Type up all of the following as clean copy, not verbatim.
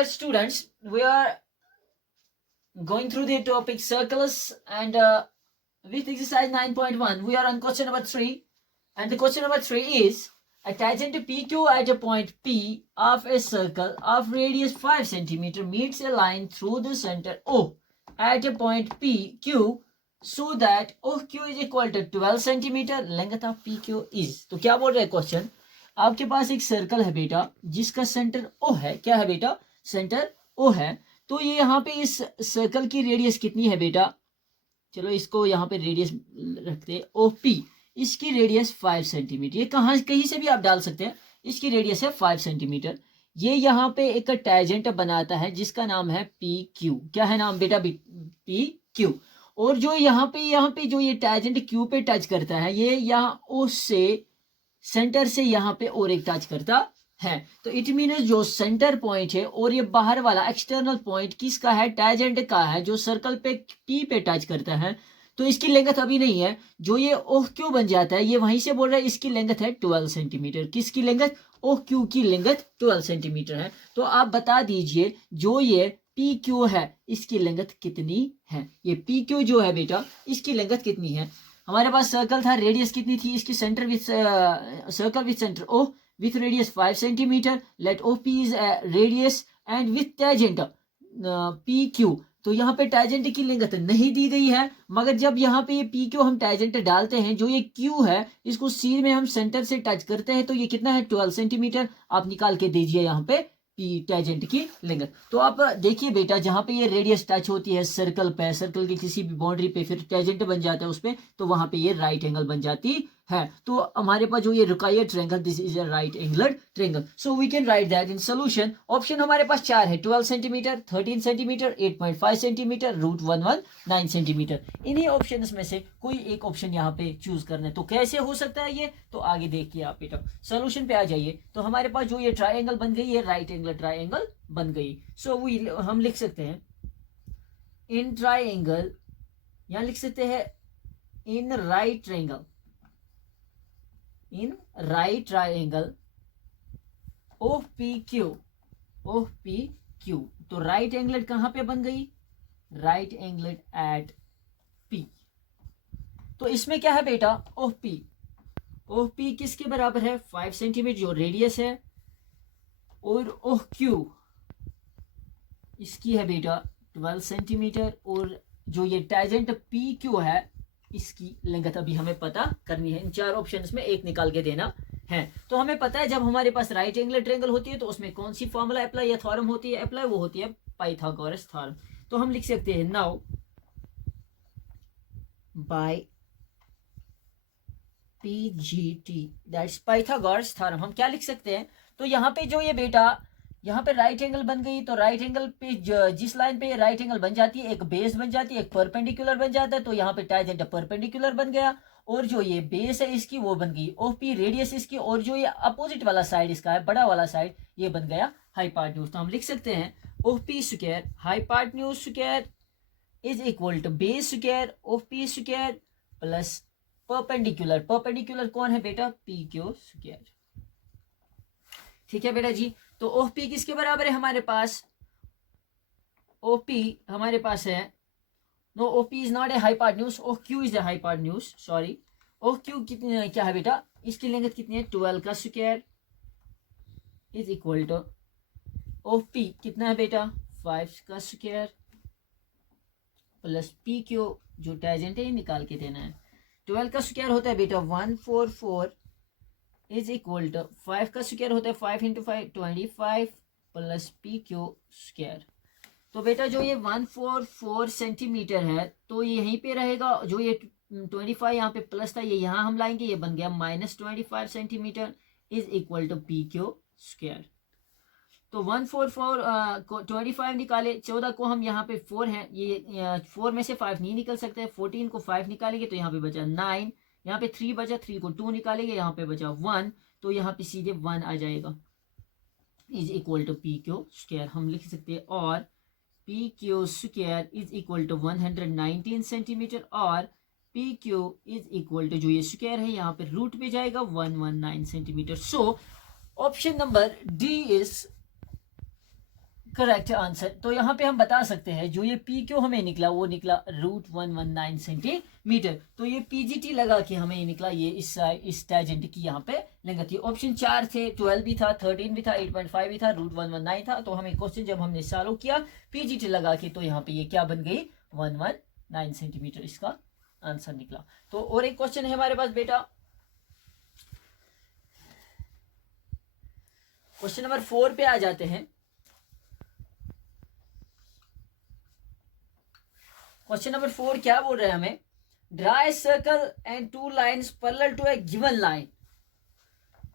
dear students, we are going through the topic circles, and with exercise 9.1, we are on question number 3. And the question number 3 is, a tangent PQ at a point P of a circle of radius 5 centimeter meets a line through the center O at a point PQ so that OQ is equal to 12 centimeter. Length of PQ is. तो क्या बोल रहा है question, आपके पास एक circle है बेटा जिसका सेंटर O है. क्या है बेटा? सेंटर O है. तो ये यहाँ पे इस सर्कल की रेडियस कितनी है बेटा? चलो इसको यहाँ पे रेडियस रखते OP. इसकी रेडियस 5 सेंटीमीटर. ये कहीं से भी आप डाल सकते हैं. इसकी रेडियस है 5 सेंटीमीटर. ये यहाँ पे एक टैजेंट बनाता है जिसका नाम है PQ. क्या है नाम बेटा? PQ. और जो यहाँ पे जो ये टैजेंट Q पे टच करता है, ये यहाँ O से सेंटर से यहाँ पे और एक टच करता है. तो इट मीन्स जो सेंटर पॉइंट है और ये बाहर वाला एक्सटर्नल पॉइंट किसका है? टैजेंट का है, जो सर्कल पे P पे टच करता है. तो इसकी लेंथ अभी नहीं है. जो ये OQ बन जाता है, ये वहीं से बोल रहा है इसकी लेंथ है 12 सेंटीमीटर. किसकी लेंथ? OQ की लेंथ 12 सेंटीमीटर है. तो आप बता दीजिए जो ये PQ है इसकी लेंथ कितनी है? ये PQ जो है बेटा इसकी लेंथ कितनी है? हमारे पास सर्कल था, रेडियस कितनी थी इसकी? Centre with circle with centre O with radius 5 centimeter. Let OP is radius and with tangent PQ. तो यहाँ पे टैजेंट की लेंथ नहीं दी गई है, मगर जब यहाँ पे ये PQ हम टैजेंट डालते हैं, जो ये Q है इसको C में हम सेंटर से टच करते हैं, तो ये कितना है? 12 सेंटीमीटर. आप निकाल के दीजिए यहाँ पे टैजेंट की लेंथ. तो आप देखिए बेटा, जहां पे ये रेडियस टच होती है सर्कल पे, सर्कल की किसी भी बाउंड्री पे, फिर टैजेंट बन जाता है उस पे, तो वहां पे ये राइट एंगल बन जाती है. तो हमारे पास जो ये required triangle, this is a right angle triangle. So we can write that in solution. Option हमारे पास 4 है: 12 सेंटीमीटर, 13 सेंटीमीटर, 8.5 सेंटीमीटर, √119 सेंटीमीटर. इन्हीं ऑप्शंस में से कोई एक ऑप्शन यहाँ पे चूज करना है. तो कैसे हो सकता है ये? तो आगे देखिए आप बेटा, सोल्यूशन पे आ जाइए. तो हमारे पास जो ये ट्रायंगल बन गई, ये राइट एंगल ट्रायंगल बन गई. सो हम लिख सकते हैं इन ट्रायंगल, यहां लिख सकते हैं in right triangle, in right triangle OPQ. तो राइट एंगलेट कहां पे बन गई? Right angled at P. तो इसमें क्या है बेटा? OP किसके बराबर है? 5 सेंटीमीटर जो रेडियस है, और OQ इसकी है बेटा 12 सेंटीमीटर. और जो ये टैजेंट PQ है इसकी लेंथ अभी हमें पता करनी है. इन 4 ऑप्शंस में एक निकाल के देना है. तो हमें पता है जब हमारे पास राइट एंगल ट्रायंगल होती है तो उसमें कौन सी फॉर्मूला अप्लाई या थ्योरम होती है अप्लाई? वो होती है पाइथागोरस थ्योरम. तो हम लिख सकते हैं now by PGT, that's Pythagoras theorem. हम क्या लिख सकते हैं? तो यहाँ पे जो ये बेटा यहाँ पे राइट एंगल बन गई, तो राइट एंगल पे जिस लाइन पे राइट एंगल बन जाती है, एक बेस बन जाती है, एक परपेंडिकुलर बन जाता है. तो यहाँ पे टैजेंट परपेंडिकुलर बन गया, और जो ये बेस है इसकी वो बन गई OP रेडियस इसकी, और जो ये अपोजिट वाला साइड इसका है, बड़ा वाला साइड, ये बन गया हाइपोटेन्यूज. तो हम लिख सकते हैं OP square hypotenuse square is equal to base square OP square plus perpendicular. Perpendicular कौन है बेटा? PQ square. ठीक है बेटा जी. तो OP किसके बराबर है हमारे पास? OP हमारे पास है, no OP is not a hypotenuse, OQ is a hypotenuse. Sorry, OQ कितनी क्या है बेटा? इसकी लेंथ कितनी है? 12 का square is equal to OP कितना है बेटा? 5 का स्क्वायर प्लस PQ जो टैजेंट है निकाल के देना है. 12 का स्क्वायर होता है बेटा 144 इज इक्वल टू 5 का स्क्वायर होता है 5 × 5 25 प्लस PQ स्क्वायर. तो बेटा जो ये 144 सेंटीमीटर है तो ये यहीं पे रहेगा. जो ये 25 यहाँ पे प्लस था, ये यहाँ हम लाएंगे, ये बन गया -25 centimetre is equal to PQ square. तो 144 को 25 निकाले, 14 को हम यहाँ पे 4 है, ये 4 में से 5 नहीं निकल सकते. 14 को 5 निकालेंगे तो यहाँ पे बचा 9, यहाँ पे 3 बचा, 3 को 2 निकालेंगे, यहाँ पे बचा 1, तो यहाँ पे सीधे 1 आ जाएगा is equal to PQ square. हम लिख सकते हैं और PQ square is equal to 119 centimetre, और PQ इज इक्वल टू जो ये स्क्वायर है यहाँ पे रूट पे जाएगा 119 centimetre. So option number D is correct answer. तो यहाँ पे हम बता सकते हैं जो ये पी क्यू हमें निकला वो निकला √119 सेंटीमीटर। तो ये पीजीटी लगा के हमें निकला ये इस टैजेंट की यहाँ पे लेंथ थी। ऑप्शन 4 थे, 12 भी था, 13 भी था, 8.5 भी था, √119 था। तो हमें क्वेश्चन जब हमने सॉल्व किया पीजीटी लगा के तो यहाँ पे ये क्या बन गई 119 सेंटीमीटर इसका आंसर निकला। तो और एक क्वेश्चन है हमारे पास बेटा, क्वेश्चन नंबर 4 पे आ जाते हैं। क्वेश्चन नंबर 4 क्या बोल रहे हैं हमें, draw a circle and 2 lines parallel to a given line.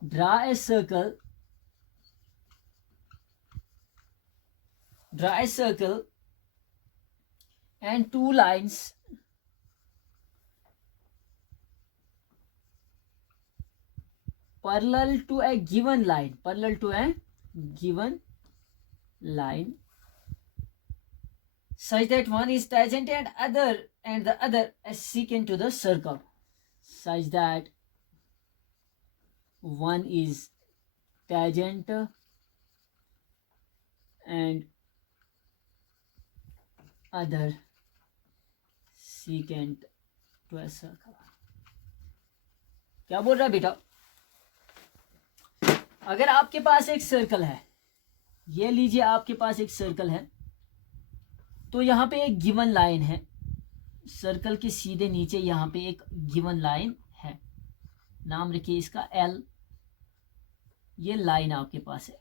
Draw a circle and 2 lines parallel to a given line such that one is tangent and the other is secant to the circle, such that one is tangent and other secant to a circle। क्या बोल रहा है बेटा, अगर आपके पास एक circle है, ये लीजिए आपके पास एक सर्कल है, तो यहाँ पे एक गिवन लाइन है, सर्कल के सीधे नीचे यहाँ पे एक गिवन लाइन है, नाम रखिए इसका एल। ये लाइन आपके पास है,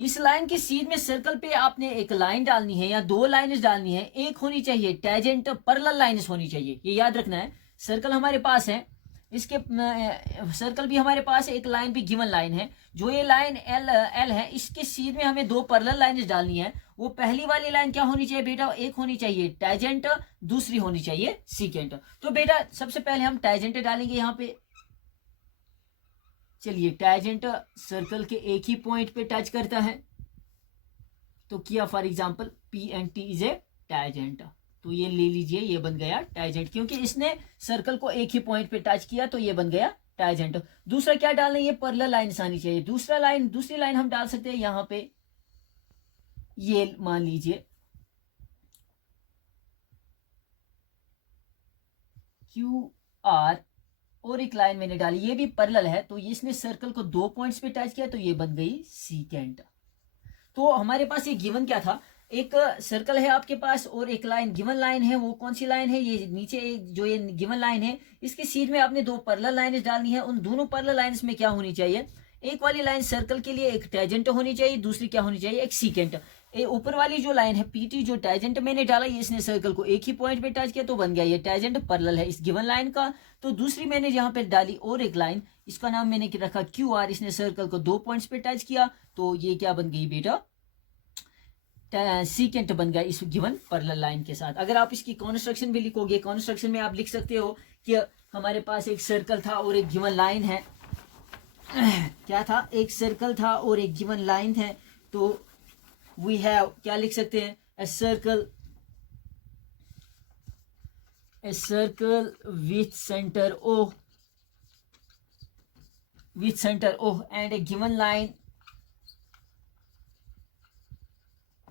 इस लाइन के सीध में सर्कल पे आपने एक लाइन डालनी है या 2 लाइन्स डालनी है, एक होनी चाहिए टैजेंट पैरेलल लाइन्स होनी चाहिए, ये याद रखना है। सर्कल हमारे पास है, इसके सर्कल भी हमारे पास एक लाइन भी गिवन लाइन है, जो ये लाइन एल है, इसके सीध में हमें 2 पैरेलल लाइन्स डालनी है। वो पहली वाली लाइन क्या होनी चाहिए बेटा, एक होनी चाहिए टैजेंट, दूसरी होनी चाहिए सीकेंट। तो बेटा सबसे पहले हम टैजेंट डालेंगे यहाँ पे। चलिए टैजेंट सर्कल के एक ही पॉइंट पे टच करता है, तो किया for example P and T is a tangent, तो ये ले लीजिए, ये बन गया टैजेंट, क्योंकि इसने सर्कल को एक ही पॉइंट पे टच किया तो ये बन गया टैजेंट। दूसरा क्या डालना है, ये पैरेलल लाइन आनी चाहिए। दूसरी लाइन हम डाल सकते हैं यहाँ पे, ये मान लीजिए क्यू आर, और एक लाइन मैंने डाली, ये भी पैरेलल है, तो इसने सर्कल को 2 पॉइंट्स पे टच किया तो ये बन गई सीकेंट। तो हमारे पास ये गिवन क्या था, एक सर्कल है आपके पास और एक लाइन गिवन लाइन है। वो कौन सी लाइन है, ये नीचे जो ये गिवन लाइन है, इसके सीध में आपने 2 पैरेलल लाइन्स डालनी है। उन दोनों पैरेलल लाइन्स में क्या होनी चाहिए, एक वाली लाइन सर्कल के लिए एक टैजेंट होनी चाहिए, दूसरी क्या होनी चाहिए, एक सीकेंट। ऊपर वाली जो लाइन है पीटी, जो टैजेंट मैंने डाला, ये इसने सर्कल को एक ही पॉइंट पे टच किया तो बन गया ये टैजेंट पैरेलल है इस गिवन लाइन का। तो दूसरी मैंने यहाँ पे डाली और एक लाइन, इसका नाम मैंने रखा क्यू आर, इसने सर्कल को 2 पॉइंट्स पे टच किया तो ये क्या बन गई बेटा, सीकेंट बन गया इस गिवन पैरेलल लाइन के साथ। अगर आप इसकी कॉन्स्ट्रक्शन भी लिखोगे, कॉन्स्ट्रक्शन में आप लिख सकते हो कि हमारे पास एक सर्कल था और एक गिवन लाइन है। क्या था, एक सर्कल था और एक गिवन लाइन है, तो वी हैव क्या लिख सकते हैं, a circle with centre O and A given line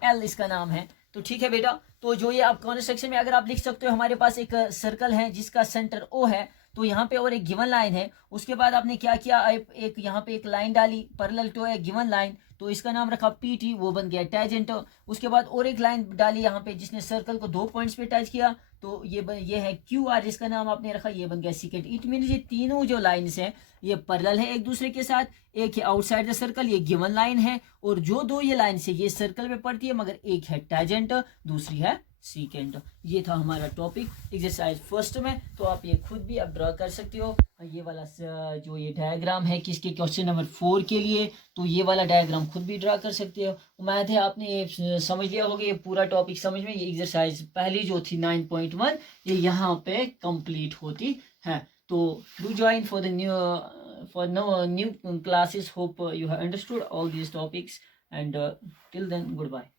L, इसका नाम है। तो ठीक है बेटा, तो जो ये आप कॉन्स्ट्रक्शन में अगर आप लिख सकते हो, हमारे पास एक सर्कल है जिसका सेंटर O है, तो यहाँ पे और एक गिवन लाइन है। उसके बाद आपने क्या किया, एक यहाँ पे एक लाइन डाली parallel to a given line, तो इसका नाम रखा पीटी, वो बन गया टैजेंट। उसके बाद और एक लाइन डाली यहाँ पे जिसने सर्कल को 2 पॉइंट्स पे टच किया, तो ये है क्यू आर, जिसका नाम आपने रखा, ये बन गया सीकेंट। इट मीन ये तीनों जो लाइन्स हैं ये पैरेलल है एक दूसरे के साथ। एक है आउटसाइड द सर्कल, ये गिवन लाइन है, और जो 2 ये लाइन से ये सर्कल में पड़ती है, मगर एक है टैजेंट, दूसरी है सीकेंट। ये था हमारा टॉपिक एक्सरसाइज फर्स्ट में। तो आप ये खुद भी अब ड्रा कर सकते हो, ये वाला जो ये डायग्राम है किसके, क्वेश्चन नंबर 4 के लिए, तो ये वाला डायग्राम खुद भी ड्रा कर सकते हो। उम्मीद है आपने ये समझ लिया होगा, ये पूरा टॉपिक समझ में। ये एक्सरसाइज पहली जो थी 9.1 ये यहाँ पे कंप्लीट होती है। तो do join for the new classes. Hope you have understood all these topics, and till then, goodbye.